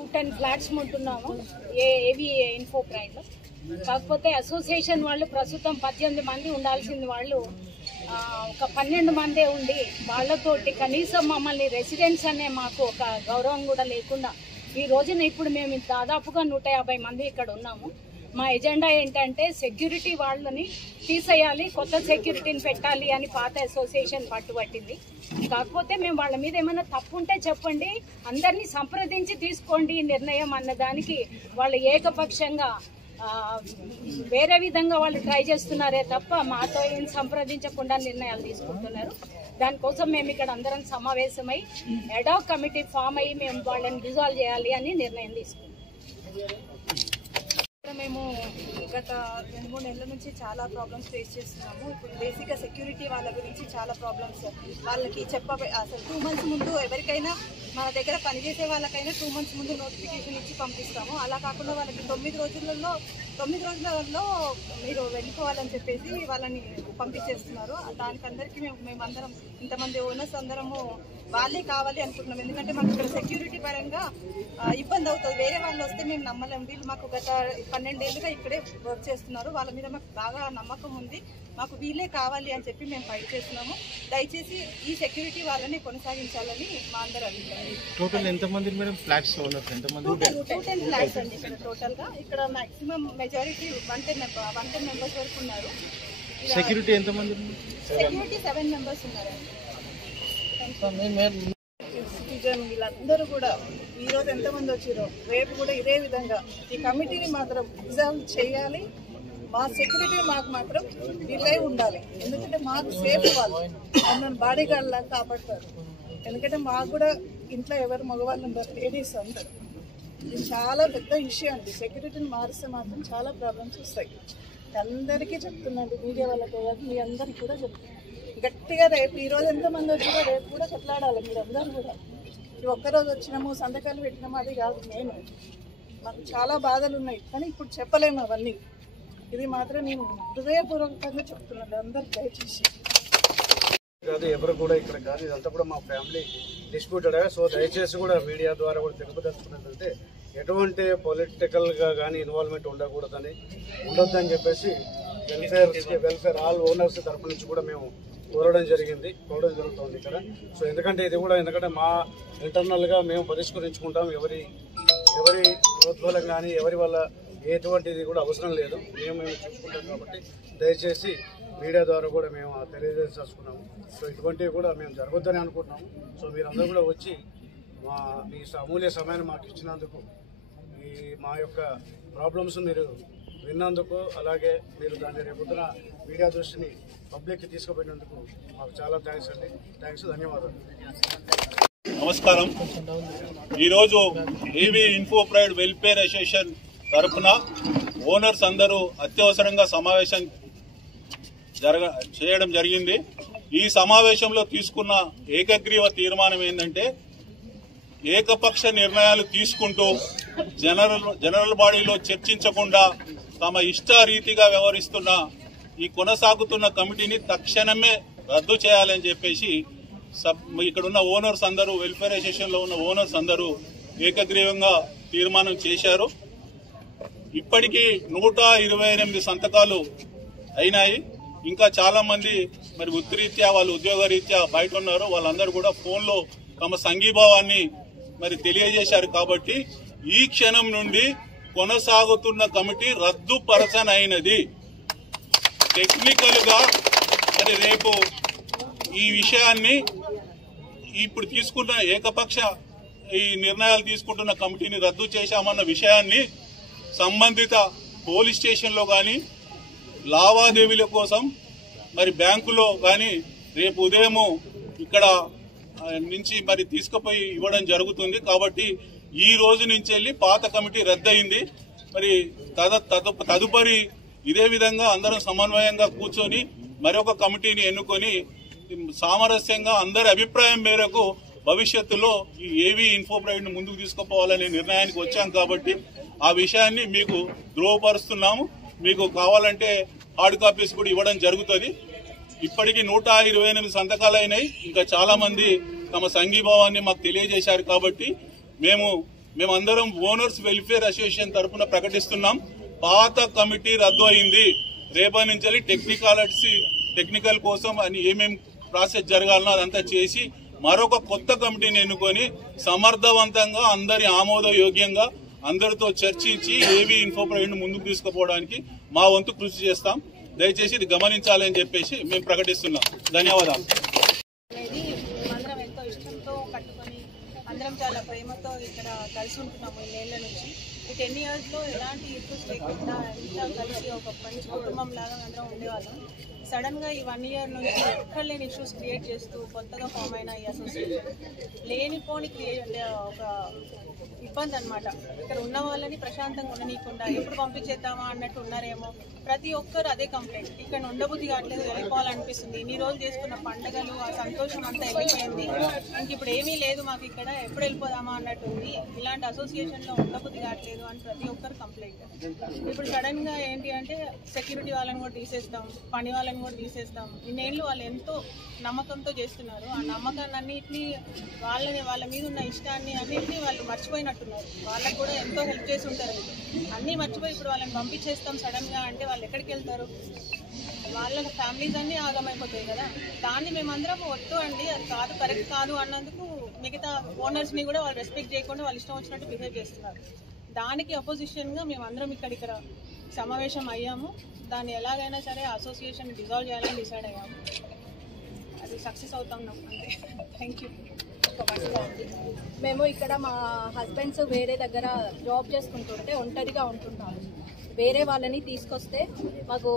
210 flats ఉంటున్నాము ఏవి info pride లో. కాకపోతే అసోసియేషన్ వాళ్ళు ప్రస్తుతం 18 మంది ఉండాల్సింది వాళ్ళు ఒక 12 మందే ఉండి వాళ్ళతోటి కనీసం మమ్మల్ని రెసిడెంట్స్ అనే మాకు ఒక గౌరవం కూడా లేకుండా ఈ రోజున ఇప్పుడు మేము దాదాపుగా 150 మంది ఇక్కడ ఉన్నాము. మా ఎజెండా ఏంటంటే సెక్యూరిటీ వాళ్ళని తీసేయాలి, కొత్త సెక్యూరిటీని పెట్టాలి అని పాత అసోసియేషన్ పట్టుబట్టింది. కాకపోతే మేము వాళ్ళ మీద ఏమైనా తప్పు ఉంటే చెప్పండి, అందరినీ సంప్రదించి తీసుకోండి నిర్ణయం అన్నదానికి వాళ్ళు ఏకపక్షంగా వేరే విధంగా వాళ్ళు ట్రై చేస్తున్నారే తప్ప మాతో ఏం సంప్రదించకుండా నిర్ణయాలు తీసుకుంటున్నారు. దానికోసం మేము ఇక్కడ అందరం సమావేశమై అడాక్ కమిటీ ఫామ్ అయ్యి మేము వాళ్ళని డిజాల్వ్ చేయాలి అని నిర్ణయం తీసుకున్నాం. మేము గత 2-3 నెలల నుంచి చాలా ప్రాబ్లమ్స్ ఫేస్ చేస్తున్నాము. ఇప్పుడు బేసిక్గా సెక్యూరిటీ వాళ్ళ గురించి చాలా ప్రాబ్లమ్స్ వాళ్ళకి అసలు 2 months ముందు ఎవరికైనా మన దగ్గర పనిచేసే వాళ్ళకైనా 2 months ముందు నోటిఫికేషన్ ఇచ్చి పంపిస్తాము. అలా కాకుండా వాళ్ళకి 9 రోజులలో మీరు వెళ్ళిపోవాలని చెప్పేసి వాళ్ళని పంపించేస్తున్నారు. దానికందరికీ మేమందరం ఇంతమంది ఓనర్స్ అందరము వాళ్ళే కావాలి అనుకుంటున్నాం. ఎందుకంటే మాకు ఇక్కడ సెక్యూరిటీ పరంగా ఇబ్బంది అవుతుంది. వేరే వాళ్ళు వస్తే మేము నమ్మలేం. వీళ్ళు మాకు గత 12 ఏళ్ళుగా ఇక్కడే వర్క్ చేస్తున్నారు. వాళ్ళ మీద మాకు బాగా నమ్మకం ఉంది. మాకు వీళ్ళే కావాలి అని చెప్పి మేము ఫైట్ చేస్తున్నాము. దయచేసి ఈ సెక్యూరిటీ వాళ్ళని కొనసాగించాలని మా అందరూ అభిప్రాయం. టోటల్ ఎంతమంది మేడం ఫ్లాట్స్ ఓనర్స్ ఎంతమంది? 210 ఫ్లాట్స్ అండి ఇక్కడ టోటల్ గా. ఇక్కడ మాక్సిమం మెజారిటీ 110 మెంబర్స్ వరకు ఉన్నారు. సెక్యూరిటీ ఎంతమంది? సెక్యూరిటీ 7 మెంబర్స్ ఉన్నారండి. సిటిజన్ వీళ్ళందరూ కూడా ఈ రోజు ఎంతమంది వచ్చారో రేపు కూడా ఇదే విధంగా ఈ కమిటీని మాత్రం డిజాల్వ్ చేయాలి. మా సెక్యూరిటీ మాకు మాత్రం వీళ్ళే ఉండాలి. ఎందుకంటే మాకు సేఫ్ వాళ్ళు మమ్మల్ని బాడీ గార్డ్ లాగా కాపాడతారు. ఎందుకంటే మాకు కూడా ఇంట్లో ఎవరు మగవాళ్ళు ఉండరు, లేడీస్ అందరు. ఇది చాలా పెద్ద విషయం అండి. సెక్యూరిటీని మారిస్తే మాత్రం చాలా ప్రాబ్లమ్స్ వస్తాయి. అందరికీ చెప్తున్నాను, మీడియా వాళ్ళకి కాదు, మీ అందరికీ కూడా చెప్తున్నాను గట్టిగా. రేపు ఈ రోజు ఎంతమంది వచ్చినా రేపు కూడా కొట్లాడాలి మీరందరూ కూడా. ఈ ఒక్కరోజు వచ్చినాము సంతకాలు పెట్టినాము అది కాదు. నేను మాకు చాలా బాధలు ఉన్నాయి కానీ ఇప్పుడు చెప్పలేము అవన్నీ. ఇది మాత్రం నేను హృదయపూర్వకంగా చెప్తున్నాను అందరు దయచేసి. కాదు ఎవరు కూడా ఇక్కడ కాదు, ఇదంతా కూడా మా ఫ్యామిలీ డిస్ప్యూటెడ్. సో దయచేసి కూడా మీడియా ద్వారా కూడా తెలుపుదలుచుకున్నదంటే ఎటువంటి పొలిటికల్గా కానీ ఇన్వాల్వ్మెంట్ ఉండొద్దని చెప్పేసి వెల్ఫేర్ ఆల్ ఓనర్స్ తరఫు నుంచి కూడా మేము కోరడం జరుగుతుంది ఇక్కడ. సో ఎందుకంటే మా ఇంటర్నల్గా మేము పరిష్కరించుకుంటాం. ఎవరి ప్రోద్బలం కానీ ఎవరి వల్ల ఎటువంటిది కూడా అవసరం లేదు, మేము చూసుకుంటాం. కాబట్టి దయచేసి మీడియా ద్వారా కూడా మేము తెలియజేసుకున్నాము. సో ఇటువంటివి కూడా మేము జరగొద్దని అనుకుంటున్నాము. సో మీరందరూ కూడా వచ్చి మీ అమూల్య సమయాన్ని మాకు ఇచ్చినందుకు, మా యొక్క ప్రాబ్లమ్స్ మీరు విన్నందుకు, అలాగే మీరు దాన్ని రేపొద్దున మీడియా దృష్టిని పబ్లిక్కి తీసుకుపోయినందుకు మాకు చాలా థ్యాంక్స్ అండి. ధన్యవాదాలు. నమస్కారం. ఈరోజు ఏవీ ఇన్ఫో ప్రైడ్ వెల్ఫేర్ అసోసియేషన్ తరఫున ఓనర్స్ అందరూ అత్యవసరంగా సమావేశం చేయడం జరిగింది. ఈ సమావేశంలో తీసుకున్న ఏకగ్రీవ తీర్మానం ఏంటంటే, ఏకపక్ష నిర్ణయాలు తీసుకుంటూ జనరల్ బాడీలో చర్చించకుండా తమ ఇష్టారీతిగా వ్యవహరిస్తున్న ఈ కొనసాగుతున్న కమిటీని తక్షణమే రద్దు చేయాలని చెప్పేసి ఇక్కడున్న ఓనర్స్ అందరూ, వెల్ఫేర్ అసోసియేషన్లో ఉన్న ఓనర్స్ అందరూ ఏకగ్రీవంగా తీర్మానం చేశారు. ఇప్పటికీ 128 సంతకాలు అయినాయి. ఇంకా చాలా మంది మరి వృత్తిరీత్యా వాళ్ళు ఉద్యోగరీత్యా బయట ఉన్నారు. వాళ్ళందరూ కూడా ఫోన్లో తమ సంఘీభావాన్ని మరి తెలియజేశారు. కాబట్టి ఈ క్షణం నుండి కొనసాగుతున్న కమిటీ రద్దుపరచనైనది. టెక్నికల్ గా మరి రేపు ఈ విషయాన్ని ఇప్పుడు తీసుకున్న ఏకపక్ష ఈ నిర్ణయాలు తీసుకుంటున్న కమిటీని రద్దు చేశామన్న విషయాన్ని సంబంధిత పోలీస్ స్టేషన్లో కానీ లావాదేవీల కోసం మరి బ్యాంకులో కానీ రేపు ఉదయము ఇక్కడ నుంచి మరి తీసుకుపోయి ఇవ్వడం జరుగుతుంది. కాబట్టి ఈ రోజు నుంచి వెళ్ళి పాత కమిటీ రద్దయింది. మరి తదుపరి ఇదే విధంగా అందరం సమన్వయంగా కూర్చొని మరొక కమిటీని ఎన్నుకొని సామరస్యంగా అందరి అభిప్రాయం మేరకు భవిష్యత్తులో ఈ ఏవీ ఇన్ఫో ప్రైడ్ ను ముందుకు తీసుకుపోవాలనే నిర్ణయానికి వచ్చాం. కాబట్టి ఆ విషయాన్ని మీకు ధృవపరుస్తున్నాము. మీకు కావాలంటే హార్డ్ కాపీస్ కూడా ఇవ్వడం జరుగుతుంది. ఇప్పటికీ 128 సంతకాలు అయినాయి. ఇంకా చాలా మంది తమ సంఘీభావాన్ని మాకు తెలియజేశారు. కాబట్టి మేము మేమందరం ఓనర్స్ వెల్ఫేర్ అసోసియేషన్ తరఫున ప్రకటిస్తున్నాం. పాత కమిటీ రద్దు అయింది. రేపటి నుంచి టెక్నికల్ కోసం అని ఏమేం ప్రాసెస్ జరగాలనో అదంతా చేసి మరొక కొత్త కమిటీని ఎన్నుకొని సమర్థవంతంగా అందరి ఆమోదయోగ్యంగా అందరితో చర్చించి ఏవి ఇన్ఫో ప్రైవేట్ ముందుకు తీసుకుపోవడానికి మా వంతు కృషి చేస్తాం. దయచేసి ఇది గమనించాలని చెప్పేసి మేము ప్రకటిస్తున్నాం. ధన్యవాదాలు. అందరం ఎంతో ఇష్టంతో కట్టుకొని అందరం చాలా ప్రేమతో ఇక్కడ కలిసి ఉంటున్నాము ఈ ఏళ్ల నుంచి. ఈ 10 years లో ఎలాంటి ఇష్యూస్ లేకుండా ఎంత కలిసి ఒక మంచి కుటుంబం లాగా అందరం ఉండేవాళ్ళం. సడన్ గా ఈ 1 year నుంచి ఎక్కడ లేని ఇష్యూస్ క్రియేట్ చేస్తూ కొత్తగా ఫామ్ అయిన ఈ అసోసియేషన్ లేనిపోని ఒక ఇబ్బంది అనమాట. ఇక్కడ ఉన్న వాళ్ళని ప్రశాంతంగా ఉండనీయకుండా ఎప్పుడు పంపించేద్దామా అన్నట్టు ఉన్నారేమో. ప్రతి ఒక్కరు అదే కంప్లైంట్, ఇక్కడ ఉండబుద్ధి కావట్లేదు, వెళ్ళిపోవాలనిపిస్తుంది. ఇన్ని రోజులు చేసుకున్న పండుగలు ఆ సంతోషం అంతా వెళ్ళిపోయింది, ఇంక ఇప్పుడు ఏమీ లేదు మాకు ఇక్కడ, ఎప్పుడు వెళ్ళిపోదామా అన్నట్టు ఉంది. ఇలాంటి అసోసియేషన్లో ఉండబుద్ధి కావట్లేదు అని ప్రతి ఒక్కరు కంప్లైంట్. ఇప్పుడు సడన్ గా ఏంటి అంటే సెక్యూరిటీ వాళ్ళని కూడా తీసేస్తాం, పని వాళ్ళని కూడా తీసేస్తాం. ఇన్నేళ్ళు వాళ్ళు ఎంతో నమ్మకంతో చేస్తున్నారు. ఆ నమ్మకాన్ని అన్నింటినీ వాళ్ళ మీద ఉన్న ఇష్టాన్ని అన్నింటినీ వాళ్ళు మర్చిపోయినట్టున్నారు. వాళ్ళకు కూడా ఎంతో హెల్ప్ చేసి ఉంటారు. అన్నీ మర్చిపోయి ఇప్పుడు వాళ్ళని పంపించేస్తాం సడన్ గా అంటే వాళ్ళు ఎక్కడికి వెళ్తారు? వాళ్ళ ఫ్యామిలీస్ అన్నీ ఆగమైపోతాయి కదా. దాన్ని మేమందరం వద్దు అండి, అది కాదు, కరెక్ట్ కాదు అన్నందుకు మిగతా ఓనర్స్ని కూడా వాళ్ళు రెస్పెక్ట్ చేయకుండా వాళ్ళు ఇష్టం వచ్చినట్టు బిహేవ్ చేస్తున్నారు. దానికి అపోజిషన్గా మేమందరం ఇక్కడ సమావేశం అయ్యాము. దాన్ని ఎలాగైనా సరే అసోసియేషన్ డిజాల్వ్ చేయాలని డిసైడ్ అయ్యాము. అది సక్సెస్ అవుతాం అంతే. Thank you. మేము ఇక్కడ మా హస్బెండ్స్ వేరే దగ్గర జాబ్ చేసుకుంటుంటే ఒంటరిగా ఉంటున్నాము. వేరే వాళ్ళని తీసుకొస్తే మాకు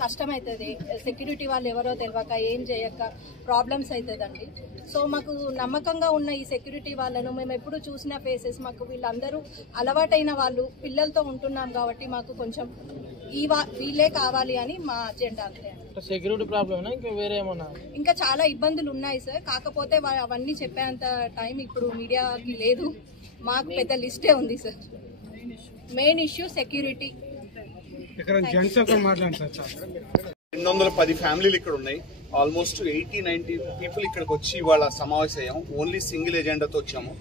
కష్టమవుతుంది. సెక్యూరిటీ వాళ్ళు ఎవరో తెలియక ఏం చేయక ప్రాబ్లమ్స్ అవుతుందండి. సో మాకు నమ్మకంగా ఉన్న ఈ సెక్యూరిటీ వాళ్ళను మేము ఎప్పుడు చూసిన ఫేసెస్, మాకు వీళ్ళందరూ అలవాటైన వాళ్ళు, పిల్లలతో ఉంటున్నాం కాబట్టి మాకు కొంచెం వీళ్ళే కావాలి అని మా అజెండా. అంతే. సెక్యూరిటీ ప్రాబ్లమ్ ఇంకా వేరే ఏమన్నా? ఇంకా చాలా ఇబ్బందులు ఉన్నాయి సార్. కాకపోతే అవన్నీ చెప్పేంత టైం ఇప్పుడు మీడియాకి లేదు. మాకు పెద్ద లిస్టే ఉంది సార్. Main issue security. 210 ఫ్యామిలీలు ఇక్కడ ఉన్నాయి. ఆల్మోస్ట్ 80-90 పీపుల్ ఇక్కడికి వచ్చి వాళ్ళ సమావేశం అయ్యాము. ఓన్లీ సింగిల్ ఎజెండాతో వచ్చాము.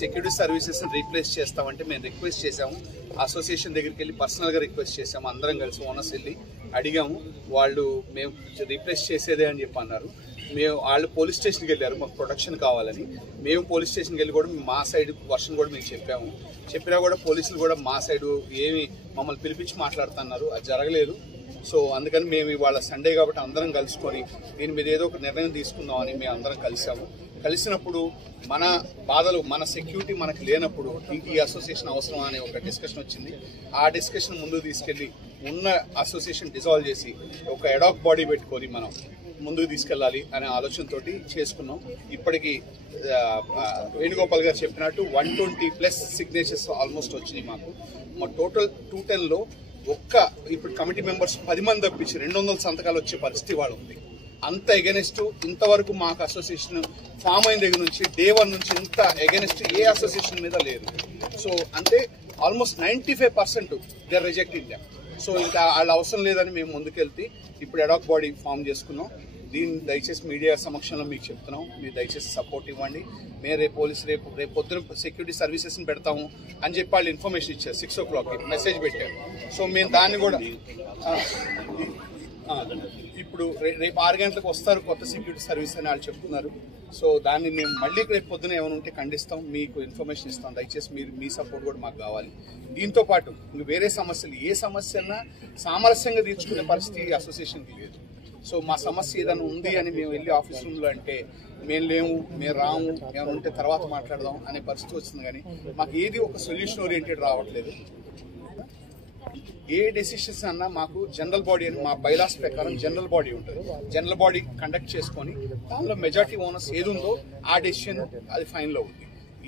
సెక్యూరిటీ సర్వీసెస్ రీప్లేస్ చేస్తామంటే మేము రిక్వెస్ట్ చేసాము. అసోసియేషన్ దగ్గరికి వెళ్ళి పర్సనల్గా రిక్వెస్ట్ చేసాము. అందరం కలిసి ఓనర్స్ వెళ్ళి అడిగాము. వాళ్ళు మేము రీప్లేస్ చేసేదే అని చెప్పి అన్నారు. వాళ్ళు పోలీస్ స్టేషన్కి వెళ్ళారు మాకు ప్రొటెక్షన్ కావాలని. మేము పోలీస్ స్టేషన్కి వెళ్ళి కూడా మా సైడ్ వర్షన్ కూడా మేము చెప్పినా కూడా పోలీసులు కూడా మా సైడ్ ఏమి మమ్మల్ని పిలిపించి మాట్లాడుతున్నారు. అది జరగలేదు. సో అందుకని మేము ఇవాళ సండే కాబట్టి అందరం కలుసుకొని దీని మీద ఏదో ఒక నిర్ణయం తీసుకుందామని మేము అందరం కలిసినప్పుడు మన బాధలు, మన సెక్యూరిటీ మనకు లేనప్పుడు ఇంక ఈ అసోసియేషన్ అవసరం అనే ఒక డిస్కషన్ వచ్చింది. ఆ డిస్కషన్ ముందుకు తీసుకెళ్లి ఉన్న అసోసియేషన్ డిజాల్వ్ చేసి ఒక ఎడాక్ బాడీ పెట్టుకొని మనం ముందుకు తీసుకెళ్లాలి అనే ఆలోచనతోటి చేసుకున్నాం. ఇప్పటికి వేణుగోపాల్ గారు చెప్పినట్టు 120+ సిగ్నేచర్స్ ఆల్మోస్ట్ వచ్చినాయి. మా టోటల్ 210లో ఇప్పుడు కమిటీ మెంబర్స్ 10 మంది తప్పించి 200 సంతకాలు వచ్చే పరిస్థితి వాళ్ళు ఉంది. అంత ఎగెనెస్ట్ ఇంతవరకు మాకు అసోసియేషన్ ఫామ్ అయిన దగ్గర నుంచి డే 1 నుంచి ఇంత ఎగెనెస్ట్ ఏ అసోసియేషన్ మీద లేదు. సో అంటే almost 95% they are rejecting them. So ఇంకా వాళ్ళ అవసరం లేదని మేము ముందుకెళ్తే ఇప్పుడు ఎడాక్ బాడీ ఫామ్ చేసుకున్నాం. దీన్ని దయచేసి మీడియా సమక్షంలో మీకు చెప్తున్నాం. మీరు దయచేసి సపోర్ట్ ఇవ్వండి. మేము రేపు పొద్దున సెక్యూరిటీ సర్వీసెస్ని పెడతాము అని చెప్పి వాళ్ళు ఇన్ఫర్మేషన్ ఇచ్చారు. 6 o'clock మెసేజ్ పెట్టారు. సో మేము దాన్ని కూడా ఇప్పుడు రేపు 6 గంటలకు వస్తారు కొత్త సెక్యూరిటీ సర్వీస్ అని వాళ్ళు చెప్తున్నారు. సో దాన్ని మేము మళ్ళీ రేపు పొద్దున ఏమైనా ఉంటే ఖండిస్తాం, మీకు ఇన్ఫర్మేషన్ ఇస్తాం. దయచేసి మీ సపోర్ట్ కూడా మాకు కావాలి. దీంతో పాటు ఇంక వేరే సమస్యలు ఏ సమస్యన్నా సామరస్యంగా తీర్చుకునే పరిస్థితి అసోసియేషన్కి లేదు. సో మా సమస్య ఏదైనా ఉంది అని మేము వెళ్ళి ఆఫీస్ రూమ్లో అంటే మేము లేము, మేము రాము, ఏమైనా ఉంటే తర్వాత మాట్లాడదాం అనే పరిస్థితి వస్తుంది. కానీ మాకు ఏది ఒక సొల్యూషన్ ఓరియంటెడ్ రావట్లేదు. ఏ డెసిషన్స్ అన్నా మాకు జనరల్ బాడీ అని మా బైలాస్ ప్రకారం జనరల్ బాడీ ఉంటుంది. జనరల్ బాడీ కండక్ట్ చేసుకొని దానిలో మెజార్టీ ఓనర్స్ ఏది ఉందో ఆ డెసిషన్ అది ఫైన్లో ఉంది.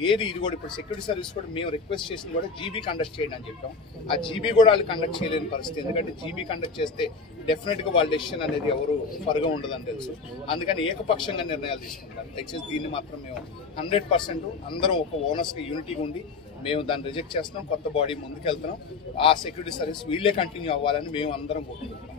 ఇది కూడా ఇప్పుడు సెక్యూరిటీ సర్వీస్ కూడా మేము రిక్వెస్ట్ చేసింది కూడా జీబీ కండక్ట్ చేయండి అని చెప్పాం. ఆ జీబీ కూడా వాళ్ళు కండక్ట్ చేయలేని పరిస్థితి. ఎందుకంటే జీబీ కండక్ట్ చేస్తే డెఫినెట్గా వాళ్ళ డెసిషన్ అనేది ఎవరు ఫర్గా ఉండదని తెలుసు. అందుకని ఏకపక్షంగా నిర్ణయాలు తీసుకుంటారు. దయచేసి దీన్ని మాత్రం మేము 100% అందరం ఒక ఓనర్స్కి యూనిటీగా ఉండి మేము దాన్ని రిజెక్ట్ చేస్తున్నాం. కొత్త బాడీ ముందుకెళ్తున్నాం. ఆ సెక్యూరిటీ సర్వీస్ వీళ్ళే కంటిన్యూ అవ్వాలని మేము అందరం కోరుకుంటున్నాం.